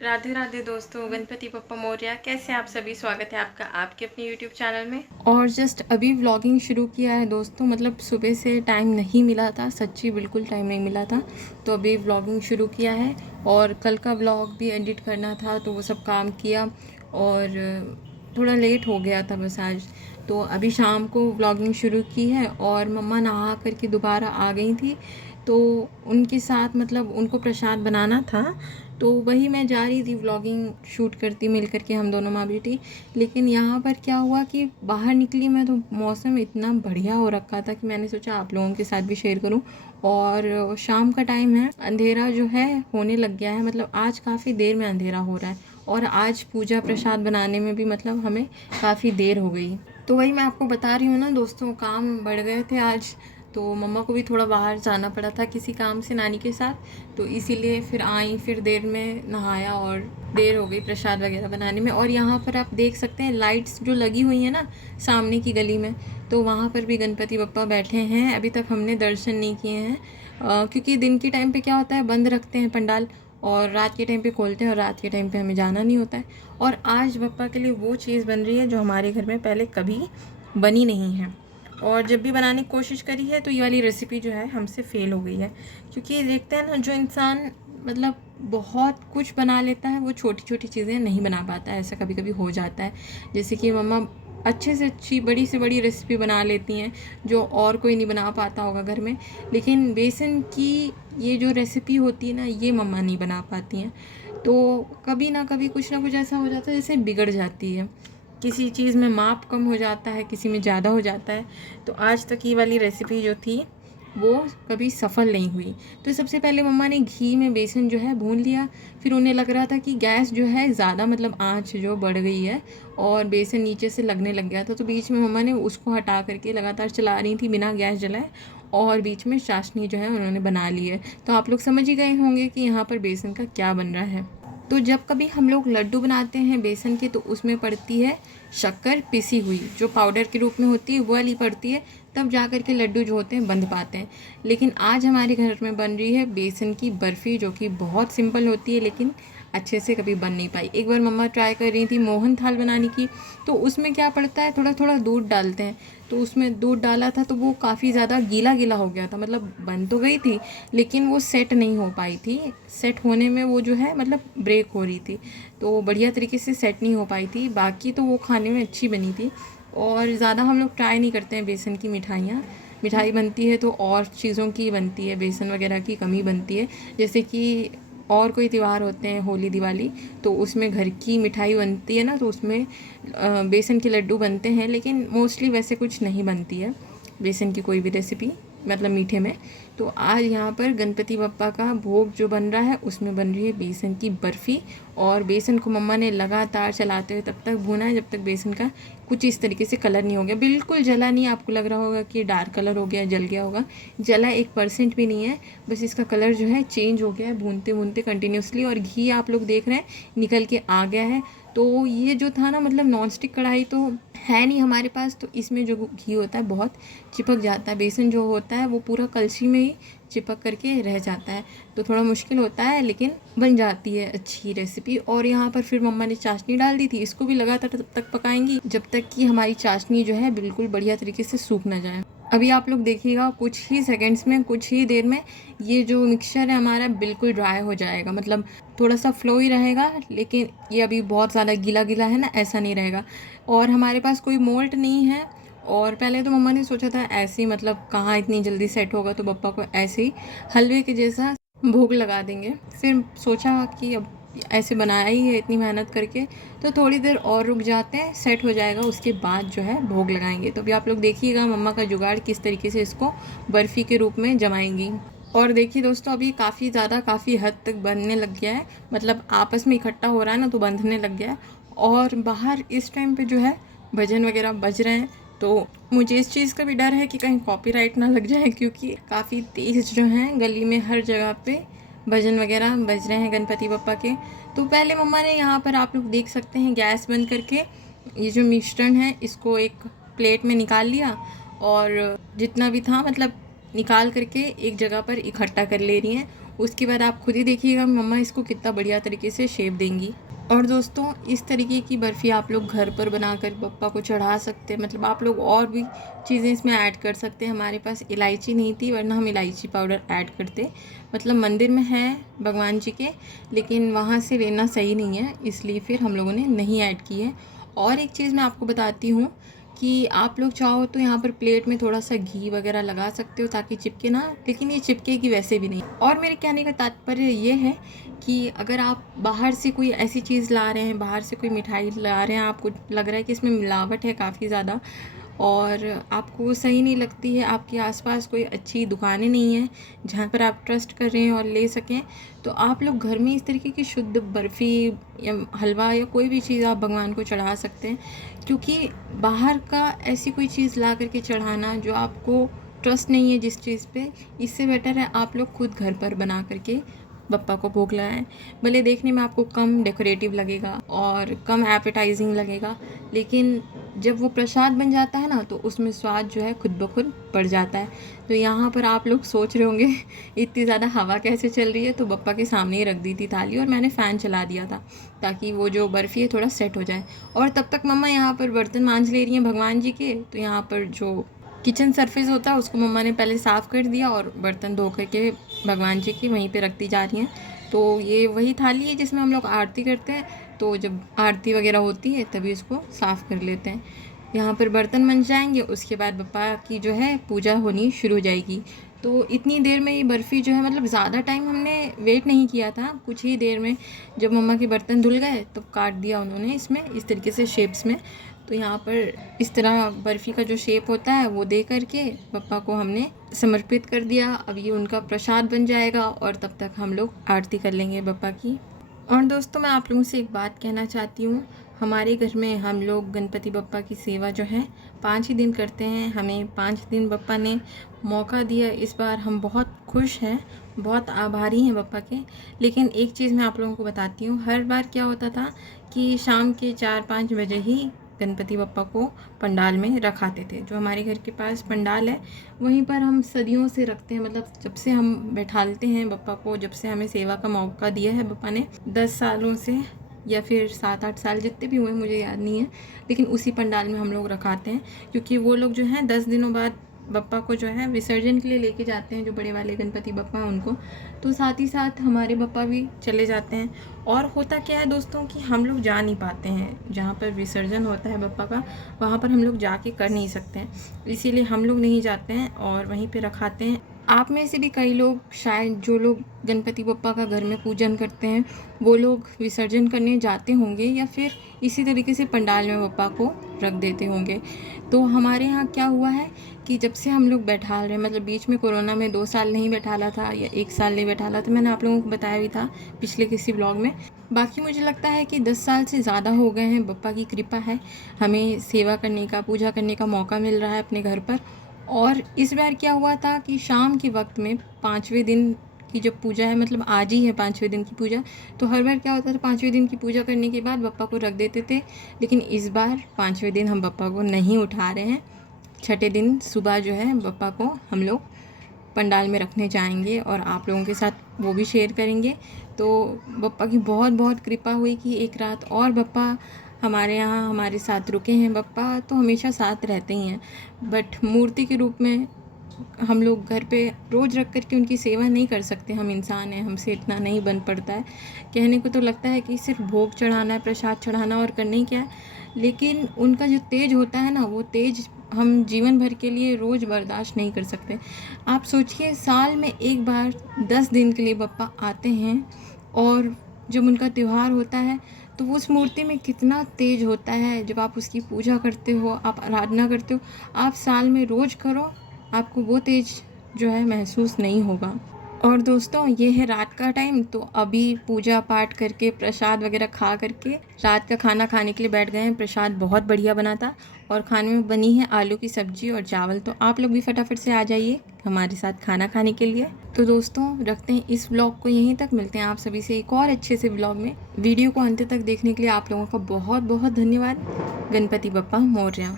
राधे राधे दोस्तों, गणपति बप्पा मोरया। कैसे आप सभी? स्वागत है आपका आपके अपने यूट्यूब चैनल में। और जस्ट अभी व्लॉगिंग शुरू किया है दोस्तों। मतलब सुबह से टाइम नहीं मिला था, सच्ची बिल्कुल टाइम नहीं मिला था, तो अभी व्लॉगिंग शुरू किया है। और कल का व्लॉग भी एडिट करना था, तो वो सब काम किया और थोड़ा लेट हो गया था बस आज। तो अभी शाम को व्लॉगिंग शुरू की है और मम्मा नहा करके दोबारा आ गई थी, तो उनके साथ मतलब उनको प्रसाद बनाना था, तो वही मैं जा रही थी व्लॉगिंग शूट करती मिल करके हम दोनों माँ बेटी। लेकिन यहाँ पर क्या हुआ कि बाहर निकली मैं तो मौसम इतना बढ़िया हो रखा था कि मैंने सोचा आप लोगों के साथ भी शेयर करूँ। और शाम का टाइम है, अंधेरा जो है होने लग गया है, मतलब आज काफ़ी देर में अंधेरा हो रहा है। और आज पूजा प्रसाद बनाने में भी मतलब हमें काफ़ी देर हो गई। तो वही मैं आपको बता रही हूँ ना दोस्तों, काम बढ़ गए थे आज, तो मम्मा को भी थोड़ा बाहर जाना पड़ा था किसी काम से नानी के साथ, तो इसीलिए फिर आई, फिर देर में नहाया और देर हो गई प्रसाद वगैरह बनाने में। और यहाँ पर आप देख सकते हैं लाइट्स जो लगी हुई हैं ना सामने की गली में, तो वहाँ पर भी गणपति बप्पा बैठे हैं। अभी तक हमने दर्शन नहीं किए हैं क्योंकि दिन के टाइम पे क्या होता है, बंद रखते हैं पंडाल, और रात के टाइम पे खोलते हैं, और रात के टाइम पे हमें जाना नहीं होता है। और आज बप्पा के लिए वो चीज़ बन रही है जो हमारे घर में पहले कभी बनी नहीं है, और जब भी बनाने की कोशिश करी है तो ये वाली रेसिपी जो है हमसे फ़ेल हो गई है। क्योंकि देखते हैं ना, जो इंसान मतलब बहुत कुछ बना लेता है वो छोटी छोटी चीज़ें नहीं बना पाता है, ऐसा कभी कभी हो जाता है। जैसे कि मम्मा अच्छे से अच्छी बड़ी से बड़ी रेसिपी बना लेती हैं जो और कोई नहीं बना पाता होगा घर में, लेकिन बेसन की ये जो रेसिपी होती है ना, ये मम्मा नहीं बना पाती हैं। तो कभी ना कभी कुछ ना कुछ ऐसा हो जाता है जैसे बिगड़ जाती है, किसी चीज़ में माप कम हो जाता है, किसी में ज़्यादा हो जाता है। तो आज तक ये वाली रेसिपी जो थी वो कभी सफल नहीं हुई। तो सबसे पहले मम्मा ने घी में बेसन जो है भून लिया, फिर उन्हें लग रहा था कि गैस जो है ज़्यादा मतलब आँच जो बढ़ गई है और बेसन नीचे से लगने लग गया था, तो बीच में मम्मा ने उसको हटा करके लगातार चला रही थी बिना गैस जलाए, और बीच में चाशनी जो है उन्होंने बना ली है। तो आप लोग समझ ही गए होंगे कि यहाँ पर बेसन का क्या बन रहा है। तो जब कभी हम लोग लड्डू बनाते हैं बेसन के, तो उसमें पड़ती है शक्कर पिसी हुई, जो पाउडर के रूप में होती है वो वाली पड़ती है, तब जा कर के लड्डू जो होते हैं बंध पाते हैं। लेकिन आज हमारे घर में बन रही है बेसन की बर्फ़ी, जो कि बहुत सिंपल होती है लेकिन अच्छे से कभी बन नहीं पाई। एक बार मम्मा ट्राई कर रही थी मोहन थाल बनाने की, तो उसमें क्या पड़ता है, थोड़ा थोड़ा दूध डालते हैं, तो उसमें दूध डाला था तो वो काफ़ी ज़्यादा गीला गीला हो गया था। मतलब बन तो गई थी लेकिन वो सेट नहीं हो पाई थी, सेट होने में वो जो है मतलब ब्रेक हो रही थी, तो बढ़िया तरीके से सेट नहीं हो पाई थी। बाकी तो वो खाने में अच्छी बनी थी। और ज़्यादा हम लोग ट्राई नहीं करते हैं बेसन की मिठाइयाँ। मिठाई बनती है तो और चीज़ों की बनती है, बेसन वगैरह की कमी बनती है। जैसे कि और कोई त्यौहार होते हैं, होली दिवाली, तो उसमें घर की मिठाई बनती है ना, तो उसमें बेसन के लड्डू बनते हैं, लेकिन मोस्टली वैसे कुछ नहीं बनती है बेसन की कोई भी रेसिपी, मतलब मीठे में। तो आज यहाँ पर गणपति बप्पा का भोग जो बन रहा है उसमें बन रही है बेसन की बर्फ़ी। और बेसन को मम्मा ने लगातार चलाते हुए तब तक भूना है जब तक बेसन का कुछ इस तरीके से कलर नहीं हो गया, बिल्कुल जला नहीं। आपको लग रहा होगा कि डार्क कलर हो गया, जल गया होगा, जला 1% भी नहीं है, बस इसका कलर जो है चेंज हो गया है भूनते भूनते कंटिन्यूसली। और घी आप लोग देख रहे हैं निकल के आ गया है। तो ये जो था ना, मतलब नॉन स्टिक कढ़ाई तो है नहीं हमारे पास, तो इसमें जो घी होता है बहुत चिपक जाता है, बेसन जो होता है वो पूरा कलछी में ही चिपक करके रह जाता है, तो थोड़ा मुश्किल होता है लेकिन बन जाती है अच्छी रेसिपी। और यहाँ पर फिर मम्मा ने चाशनी डाल दी थी, इसको भी लगातार तब तक पकाएंगी जब तक कि हमारी चाशनी जो है बिल्कुल बढ़िया तरीके से सूख ना जाए। अभी आप लोग देखिएगा कुछ ही सेकंड्स में, कुछ ही देर में ये जो मिक्सचर है हमारा बिल्कुल ड्राई हो जाएगा, मतलब थोड़ा सा फ्लो ही रहेगा, लेकिन ये अभी बहुत ज़्यादा गीला गीला है ना, ऐसा नहीं रहेगा। और हमारे पास कोई मोल्ट नहीं है, और पहले तो मम्मा ने सोचा था ऐसे ही, मतलब कहाँ इतनी जल्दी सेट होगा, तो पप्पा को ऐसे ही हलवे के जैसा भोग लगा देंगे। फिर सोचा कि अब ऐसे बनाया ही है इतनी मेहनत करके, तो थोड़ी देर और रुक जाते हैं, सेट हो जाएगा उसके बाद जो है भोग लगाएंगे। तो अभी आप लोग देखिएगा मम्मा का जुगाड़ किस तरीके से इसको बर्फ़ी के रूप में जमाएंगी। और देखिए दोस्तों, अभी काफ़ी ज़्यादा काफ़ी हद तक बनने लग गया है, मतलब आपस में इकट्ठा हो रहा है ना, तो बंधने लग गया है। और बाहर इस टाइम पे जो है भजन वगैरह बज रहे हैं, तो मुझे इस चीज़ का भी डर है कि कहीं कॉपीराइट ना लग जाए, क्योंकि काफ़ी तेज़ जो हैं गली में हर जगह पे भजन वगैरह बज रहे हैं गणपति बप्पा के। तो पहले मम्मा ने यहाँ पर आप लोग देख सकते हैं गैस बंद करके ये जो मिश्रण है इसको एक प्लेट में निकाल लिया, और जितना भी था मतलब निकाल करके एक जगह पर इकट्ठा कर ले रही हैं। उसके बाद आप खुद ही देखिएगा मम्मा इसको कितना बढ़िया तरीके से शेप देंगी। और दोस्तों इस तरीके की बर्फ़ी आप लोग घर पर बनाकर पप्पा को चढ़ा सकते हैं। मतलब आप लोग और भी चीज़ें इसमें ऐड कर सकते हैं। हमारे पास इलायची नहीं थी, वरना हम इलायची पाउडर ऐड करते। मतलब मंदिर में है भगवान जी के, लेकिन वहाँ से लेना सही नहीं है, इसलिए फिर हम लोगों ने नहीं ऐड की है। और एक चीज़ मैं आपको बताती हूँ कि आप लोग चाहो तो यहाँ पर प्लेट में थोड़ा सा घी वगैरह लगा सकते हो ताकि चिपके ना, लेकिन ये चिपकेगी वैसे भी नहीं। और मेरे कहने का तात्पर्य ये है कि अगर आप बाहर से कोई ऐसी चीज़ ला रहे हैं, बाहर से कोई मिठाई ला रहे हैं, आपको लग रहा है कि इसमें मिलावट है काफ़ी ज़्यादा और आपको वो सही नहीं लगती है, आपके आसपास कोई अच्छी दुकानें नहीं हैं जहाँ पर आप ट्रस्ट कर रहे हैं और ले सकें, तो आप लोग घर में इस तरीके की शुद्ध बर्फ़ी या हलवा या कोई भी चीज़ आप भगवान को चढ़ा सकते हैं। क्योंकि बाहर का ऐसी कोई चीज़ ला करके चढ़ाना जो आपको ट्रस्ट नहीं है जिस चीज़ पे, इससे बेटर है आप लोग खुद घर पर बना करके बप्पा को भोग लगाएं। भले देखने में आपको कम डेकोरेटिव लगेगा और कम एपेटाइजिंग लगेगा, लेकिन जब वो प्रसाद बन जाता है ना तो उसमें स्वाद जो है खुद ब खुद बढ़ जाता है। तो यहाँ पर आप लोग सोच रहे होंगे इतनी ज़्यादा हवा कैसे चल रही है, तो बप्पा के सामने ही रख दी थी थाली और मैंने फ़ैन चला दिया था ताकि वो जो बर्फ़ी है थोड़ा सेट हो जाए। और तब तक मम्मा यहाँ पर बर्तन मांज ले रही हैं भगवान जी के। तो यहाँ पर जो किचन सरफेस होता है उसको मम्मा ने पहले साफ़ कर दिया और बर्तन धो करके भगवान जी की वहीं पे रखती जा रही हैं। तो ये वही थाली है जिसमें हम लोग आरती करते हैं, तो जब आरती वगैरह होती है तभी इसको साफ़ कर लेते हैं। यहाँ पर बर्तन बन जाएंगे, उसके बाद बप्पा की जो है पूजा होनी शुरू हो जाएगी। तो इतनी देर में ये बर्फ़ी जो है, मतलब ज़्यादा टाइम हमने वेट नहीं किया था, कुछ ही देर में जब मम्मा के बर्तन धुल गए तो काट दिया उन्होंने इसमें इस तरीके से शेप्स में। तो यहाँ पर इस तरह बर्फ़ी का जो शेप होता है वो दे करके पप्पा को हमने समर्पित कर दिया। अब ये उनका प्रसाद बन जाएगा और तब तक हम लोग आरती कर लेंगे पप्पा की। और दोस्तों मैं आप लोगों से एक बात कहना चाहती हूँ, हमारे घर में हम लोग गणपति बप्पा की सेवा जो है 5 ही दिन करते हैं। हमें 5 दिन बप्पा ने मौका दिया, इस बार हम बहुत खुश हैं, बहुत आभारी हैं बप्पा के। लेकिन एक चीज़ मैं आप लोगों को बताती हूँ, हर बार क्या होता था कि शाम के 4-5 बजे ही गणपति बप्पा को पंडाल में रखाते थे। जो हमारे घर के पास पंडाल है वहीं पर हम सदियों से रखते हैं। मतलब जब से हम बैठालते हैं बप्पा को, जब से हमें सेवा का मौका दिया है बप्पा ने, 10 सालों से या फिर 7-8 साल जितने भी हुए मुझे याद नहीं है, लेकिन उसी पंडाल में हम लोग रखाते हैं। क्योंकि वो लोग जो हैं 10 दिनों बाद बप्पा को जो है विसर्जन के लिए लेके जाते हैं, जो बड़े वाले गणपति बप्पा हैं उनको, तो साथ ही साथ हमारे बप्पा भी चले जाते हैं। और होता क्या है दोस्तों कि हम लोग जा नहीं पाते हैं, जहाँ पर विसर्जन होता है बप्पा का वहाँ पर हम लोग जाके कर नहीं सकते हैं, इसीलिए हम लोग नहीं जाते हैं और वहीं पे रखाते हैं। आप में से भी कई लोग, शायद जो लोग गणपति बप्पा का घर में पूजन करते हैं, वो लोग विसर्जन करने जाते होंगे या फिर इसी तरीके से पंडाल में बप्पा को रख देते होंगे। तो हमारे यहाँ क्या हुआ है कि जब से हम लोग बैठाल रहे हैं, मतलब बीच में कोरोना में 2 साल नहीं बैठाला था या 1 साल नहीं बैठाला था, मैंने आप लोगों को बताया भी था पिछले किसी ब्लॉग में। बाकी मुझे लगता है कि 10 साल से ज़्यादा हो गए हैं। बप्पा की कृपा है, हमें सेवा करने का, पूजा करने का मौका मिल रहा है अपने घर पर। और इस बार क्या हुआ था कि शाम के वक्त में 5वें दिन की जब पूजा है, मतलब आज ही है 5वें दिन की पूजा, तो हर बार क्या होता था 5वें दिन की पूजा करने के बाद बप्पा को रख देते थे। लेकिन इस बार 5वें दिन हम बप्पा को नहीं उठा रहे हैं। 6ठे दिन सुबह जो है बप्पा को हम लोग पंडाल में रखने जाएंगे और आप लोगों के साथ वो भी शेयर करेंगे। तो बप्पा की बहुत बहुत कृपा हुई कि एक रात और बप्पा हमारे यहाँ हमारे साथ रुके हैं। बप्पा तो हमेशा साथ रहते ही हैं, बट मूर्ति के रूप में हम लोग घर पे रोज़ रख कर के उनकी सेवा नहीं कर सकते। हम इंसान हैं, हमसे इतना नहीं बन पड़ता है। कहने को तो लगता है कि सिर्फ भोग चढ़ाना है, प्रसाद चढ़ाना और करने ही क्या है, लेकिन उनका जो तेज होता है ना, वो तेज हम जीवन भर के लिए रोज़ बर्दाश्त नहीं कर सकते। आप सोचिए, साल में एक बार 10 दिन के लिए बप्पा आते हैं और जब उनका त्यौहार होता है तो उस मूर्ति में कितना तेज होता है। जब आप उसकी पूजा करते हो, आप आराधना करते हो, आप साल में रोज़ करो, आपको वो तेज जो है महसूस नहीं होगा। और दोस्तों ये है रात का टाइम, तो अभी पूजा पाठ करके प्रसाद वगैरह खा करके रात का खाना खाने के लिए बैठ गए हैं। प्रसाद बहुत बढ़िया बना था और खाने में बनी है आलू की सब्जी और चावल। तो आप लोग भी फटाफट से आ जाइए हमारे साथ खाना खाने के लिए। तो दोस्तों रखते हैं इस ब्लॉग को यहीं तक, मिलते हैं आप सभी से एक और अच्छे से ब्लॉग में। वीडियो को अंत तक देखने के लिए आप लोगों का बहुत बहुत धन्यवाद। गणपति बप्पा मोरया।